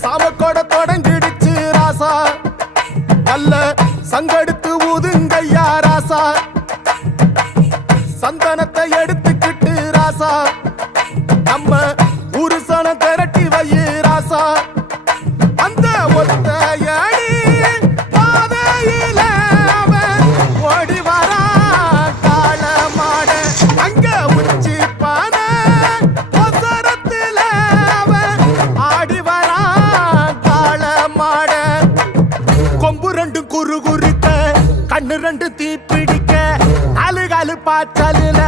சாமக்கோட தொடங்கிடுச்சு ராசா நல்ல சங்கெடுத்து ஊதுங்கய்யா ராசா சந்தனத்தை எடுத்துக்கிட்டு ராசா நம்ம உருசன திரட்டி வையே ராசா அந்த ஒத்தையடி பாதையில ஓடி வரா கால மாட அங்க உச்சி பானை ஒசரத்துல ஆடி வரா கால மாட கொம்பு ரெண்டு குறு குறுக்க கண்ணு ரெண்டு தீப்பிடிக்க நாலு காலு பாய்ச்சலில